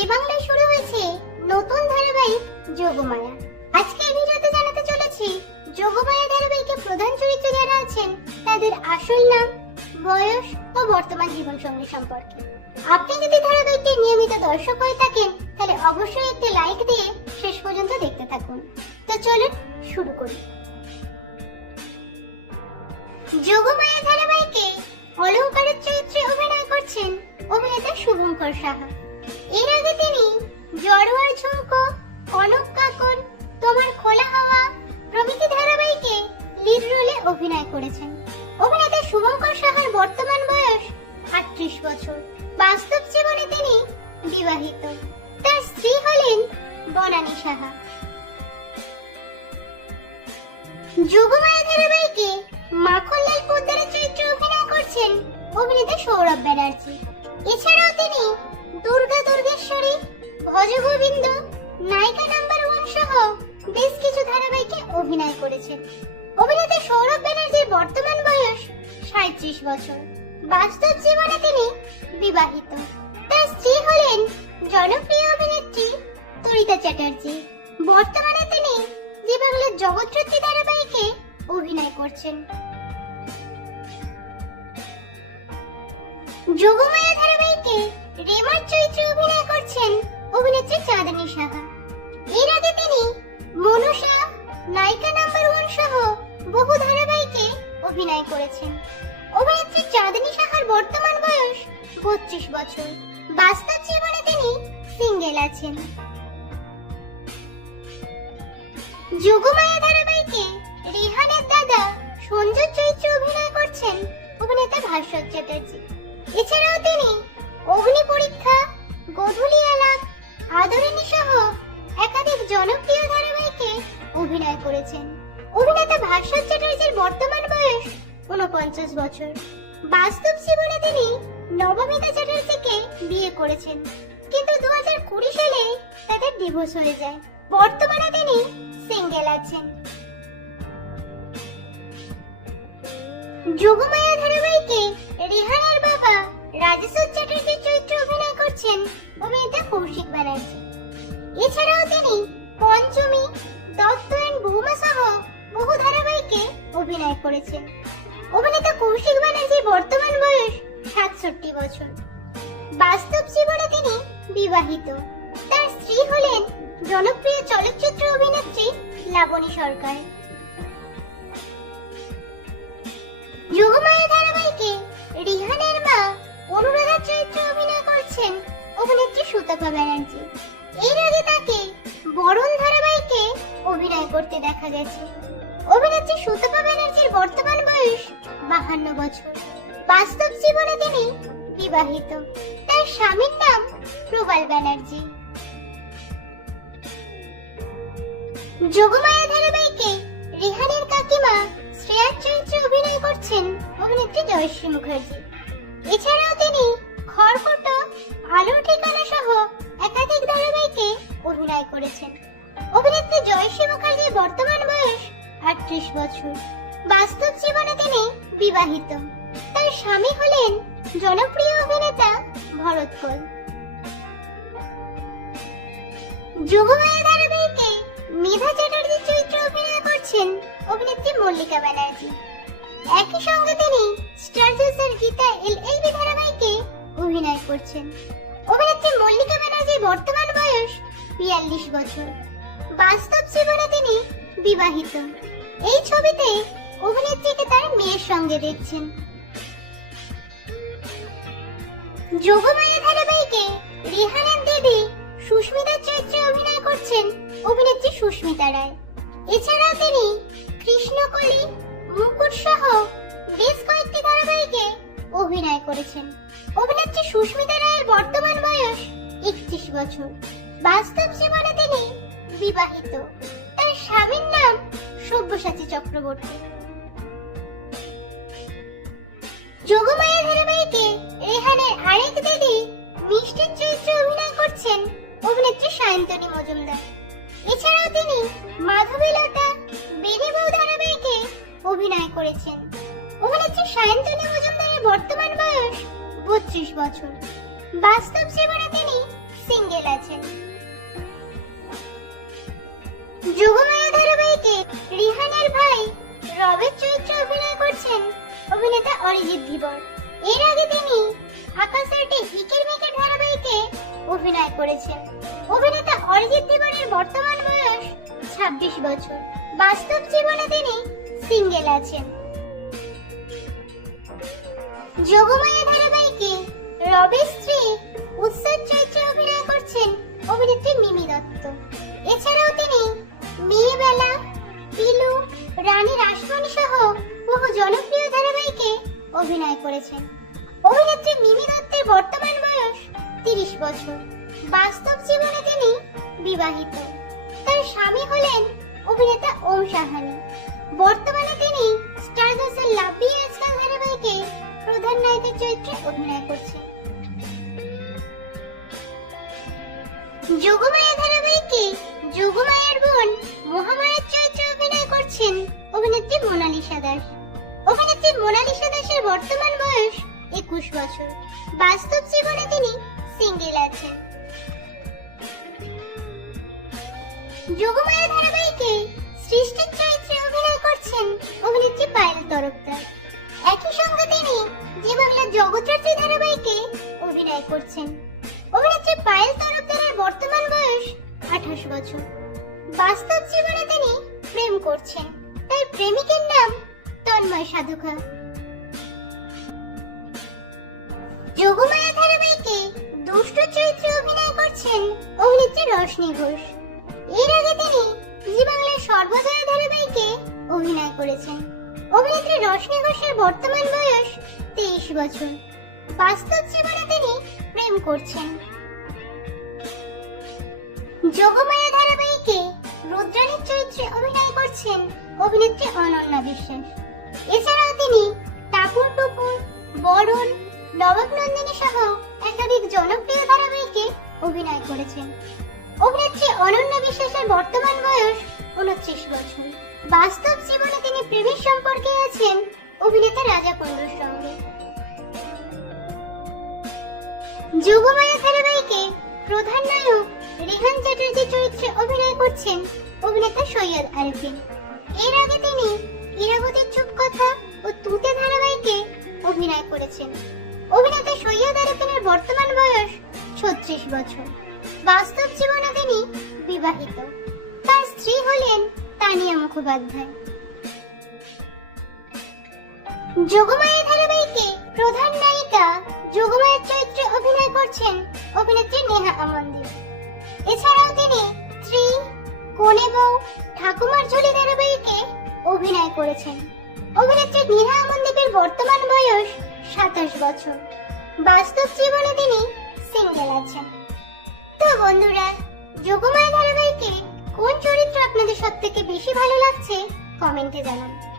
যে বাংলায় শুরু হয়েছে নতুন ধারাবাহিক যোগমায়া। আজকে এই ভিডিওতে জানাতে চলেছি, যোগমায়া ধারাবাহিকে প্রধান চরিত্র যারা আছেন, তাদের আসল নাম, বয়স ও বর্তমান জীবন সঙ্গী সম্পর্কে। আপনি যদি ধারাবাহিকটির নিয়মিত দর্শক হয়ে থাকেন, তাহলে অবশ্যই একটি লাইক দিয়ে শেষ পর্যন্ত দেখতে থাকুন। তো চলুন শুরু করি। যোগমায়া ধারাবাহিকে অলঙ্কারের চরিত্রে অভিনয় করছেন অভিনেতা শুভঙ্কর সাহা। এর আগে তিনি জড়োয়ার ঝুমকো কনক কাকন, তোমার খোলা হাওয়া, প্রভৃতি ধারাবাহিকে লিড রোলে অভিনয় করেছেন। অভিনেতা শুভঙ্কর সাহার বর্তমান বয়স আটত্রিশ বছর। বাস্তব জীবনে তিনি বিবাহিত। তার স্ত্রী হলেন বনানী সাহা। যোগমায়া ধারাবাহিকে মাখনলাল পোদ্দারের চরিত্রে অভিনয় করছেন অভিনেতা সৌরভ ব্যানার্জি। এছাড়াও তিনি দুর্গা দুর্গেশ্বরী ভজগোবিন্দ নায়িকা নাম্বার ওয়ান সহ বেশ কিছু ধারাবাহিকে অভিনয় করেছেন। অভিনেতা সৌরভ ব্যানার্জির বর্তমান বয়স সাঁত্রিশ বছর। বাস্তব জীবনে তিনি বিবাহিত। তার স্ত্রী হলেন জনপ্রিয় অভিনেত্রী তরিতা চ্যাটার্জি। বর্তমানে তিনি জি বাংলার ধারাবাহিকে অভিনয় করছেন। যোগমায়া ধারাবাহিকে রেমার চরিত্রে অভিনয় করছেন অভিনেত্রী চাঁদনী সাহা। এর আগে তিনি মনুষা, নায়িকা নাম্বার ওয়ান সহ বহু ধারাবাহিকে অভিনয় করেছেন। অভিনেত্রী চাঁদনী সাহার বর্তমান বয়স বত্রিশ বছর। বাস্তব জীবনে তিনি সিঙ্গেল আছেন। যোগমায়া ধারাবাহিকে রেহানের দাদা সঞ্জয় চরিত্রে অভিনয় করছেন অভিনেতা ভাস্বর চ্যাটার্জি। এছাড়াও তিনি অগ্নি পরীক্ষা, গধূলি আলাপ, আদরিণী সহ একাধিক জনপ্রিয় ধারাবাহিকে অভিনয় করেছেন। অভিনেতা ভাস্বর চ্যাটার্জির বর্তমান বয়স উনপঞ্চাশ বছর। বাস্তব জীবনে তিনি নবমিতা চ্যাটার্জিকে বিয়ে করেছেন। কিন্তু দু হাজার কুড়ি সালে তাদের ডিভোর্স হয়ে যায়। বর্তমানে তিনি সিঙ্গেল আছেন। যোগমায়া ধারাবাহিকে রেহানের বাবা রাজেশ্বর চ্যাটার্জির চরিত্রে অভিনয় করছেন অভিনেতা কৌশিক ব্যানার্জি এছাড়াও তিনি পঞ্চমী দত্ত এন্ড বহুমা সহ বহু ধারাবাহিকে অভিনয় করেছেন। অভিনেতা কৌশিক ব্যানার্জির বর্তমান বয়স সাতষট্টি বছর। বাস্তব জীবনে তিনি বিবাহিত। তার স্ত্রী হলেন জনপ্রিয় চলচ্চিত্র অভিনেত্রী লাবণী সরকার। অভিনেত্রী সুতপা ব্যানার্জি। এর আগে তাকে বরণ ধারাবাহিকে অভিনয় করতে দেখা গেছে। অভিনেত্রী সুতপা ব্যানার্জির বর্তমান বয়স বাহান্ন বছর। বাস্তব জীবনে তিনি বিবাহিত। তার স্বামীর নাম প্রবাল ব্যানার্জি। যোগমায়া ধারাবাহিকে রেহানের কাকিমা শ্রেয়ার চরিত্রে অভিনয় করছেন অভিনেত্রী জয়শ্রী মুখার্জি। এছাড়াও তিনি খড়কট আলোর ঠিকানা সহ একাধিক ধারাবাহিকে অভিনয় করেছেন। অভিনেত্রী জয়শ্রী মুখার্জির বর্তমান বয়স আটত্রিশ বছর। বাস্তব জীবনে তিনি বিবাহিত। তার স্বামী হলেন জনপ্রিয় অভিনেতা ভরত কোল যোগমায়া ধারাবাহিকে মেধা চ্যাটার্জির চরিত্রে অভিনয় করছেন অভিনেত্রী মল্লিকা ব্যানার্জি। একই সঙ্গে তিনি স্টার জলসার গীতা এল এলবি ধারাবাহিকে অভিনয় করছেন। অভিনেত্রী মল্লিকা ব্যানার্জির বর্তমান বয়স বিয়াল্লিশ বছর। বাস্তব জীবনে তিনি বিবাহিত। এই ছবিতে অভিনেত্রীকে তার মেয়ের সঙ্গে দেখছেন। যোগমায়া ধারাবাহিকে রিহানের দিদি সুস্মিতার চরিত্রে অভিনয় করছেন অভিনেত্রী সুস্মিতা রায়। এছাড়াও তিনি কৃষ্ণকলি মুকুট সহ বেশ কয়েকটি ধারাবাহিকে অভিনয় করেছেন। অভিনেত্রী সুস্মিতা রায়ের বর্তমান বয়স একত্রিশ বছর। বাস্তব জীবনে তিনি বিবাহিত। তার স্বামীর নাম সব্যসাচী চক্রবর্তী। যোগমায়া ধারাবাহিকে রেহানের আরেক দিদি মিষ্টির চরিত্রে অভিনয় করছেন অভিনেত্রী সায়ন্তনী মজুমদার। এছাড়াও তিনি মাধবীলতা বেদে বউ ধারাবাহিকে অভিনয় করেছেন। অভিনেত্রী সায়ন্তনী মজুমদারের বর্তমান বয়স বত্রিশ বছর। বাস্তব জীবনে তিনি সিঙ্গেল আছেন। যুগমায়া ধারাবাহিকে রিহানের ভাই রবের চরিত্রে অভিনয় করছেন অভিনেতা অরিজিৎ ধীবর। এর আগে তিনি আকাশের হিকের মেকে ধারাবাহিকে অভিনয় করেছেন। অভিনেতা অরিজিৎ ধীবরের বর্তমান বয়স ছাব্বিশ বছর। বাস্তব জীবনে তিনি সিঙ্গেল আছেন যোগমায়া ধারাবাহিকে রবির স্ত্রী উৎসব চরিত্রে অভিনয় করছেন অভিনেত্রী মিমি দত্ত। এছাড়াও তিনি মেয়েবেলা, পিলু, রানী রাসমণি সহ বহু জনপ্রিয় ধারাবাহিকে অভিনয় করেছেন। অভিনেত্রী মিমি দত্তের বর্তমান বয়স তিরিশ বছর। বাস্তব জীবনে তিনি বিবাহিত। তার স্বামী হলেন অভিনেতা ওম সাহানি। বর্তমানে তিনি স্টার জলসার লাভ আজকাল ধারাবাহিকে প্রধান নায়কের চরিত্রে অভিনয় করছেন। যোগমায়া ধারাবাহিকে যোগমায়ার বোন মহামায়ার চরিত্রে অভিনয় করছেন অভিনেত্রী মোনালিসা দাস। অভিনেত্রী মোনালিসা দাসের বর্তমান বয়স একুশ বছর। বাস্তব জীবনে তিনি সিঙ্গেল আছেন। যোগমায়া ধারাবাহিকে সৃষ্টির করছেন অভিনেত্রী পায়েল তরফদার। একই সঙ্গে তিনি জি বাংলা ধারাবাহিকে অভিনয় করছেন। অভিনেত্রী পায়েল তরফদারের বর্তমান বয়স আঠাশ বছর। বাস্তব জীবনে তিনি প্রেম করছেন। তার প্রেমিকের নাম তন্ময় সাধুকা যোগমায়া ধারাবাহিকে দুষ্ট চরিত্রে অভিনয় করছেন অভিনেত্রী রশনি ঘোষ। এর আগে তিনি করেছেন। অভিনেত্রী রশনি ঘোষের বর্তমান বয়স তেইশ বছর। বাস্তব জীবনে তিনি প্রেম করছেন। যোগমায়া ধারাবাহিকে রুদ্রাণীর চরিত্রে অভিনয় করছেন অভিনেত্রী অনন্যা বিশ্বাস। এছাড়াও তিনি টাপুর টুপুর, বরণ নবাব নন্দিনী সহ একাধিক জনপ্রিয় ধারাবাহিকে অভিনয় করেছেন। অভিনেত্রী অনন্যা বিশ্বাসের বর্তমান বয়স উনত্রিশ বছর। বাস্তব জীবনে প্রেমের সম্পর্কে আছেন অভিনেতা রাজা কুণ্ডুর সঙ্গে। যোগমায়া ধারাবাহিকে প্রধান নায়ক রেহান চ্যাটার্জি চরিত্রে অভিনয় করছেন অভিনেতা সৈয়দ আরফিন এর আগে তিনি ইরাবতীর চুপ কথা ও তুতে ধারাবাহিকে অভিনয় করেছেন। অভিনেতা সৈয়দ আরফিনের বর্তমান বয়স ছত্রিশ বছর। বাস্তব জীবনে তিনি বিবাহিত। তার স্ত্রী হলেন তানিয়া মুখোপাধ্যায়। যোগমায়া ধারাবাহিকে প্রধান নায়িকা যোগমায়ের চরিত্রে অভিনয় করছেন অভিনেত্রী নেহা আমন্দি। এছাড়াও তিনি স্ত্রী, কোনে বউ, ঠাকুমার ঝুলি ধারাবাহিকে অভিনয় করেছেন। অভিনেত্রী নেহা আমন্দিপের বর্তমান বয়স সাতাশ বছর। বাস্তব জীবনে তিনি সিঙ্গেল আছেন। তো বন্ধুরা, যোগমায়া ধারাবাহিকে কোন চরিত্র আপনাদের সব থেকে বেশি ভালো লাগছে? কমেন্টে জানান।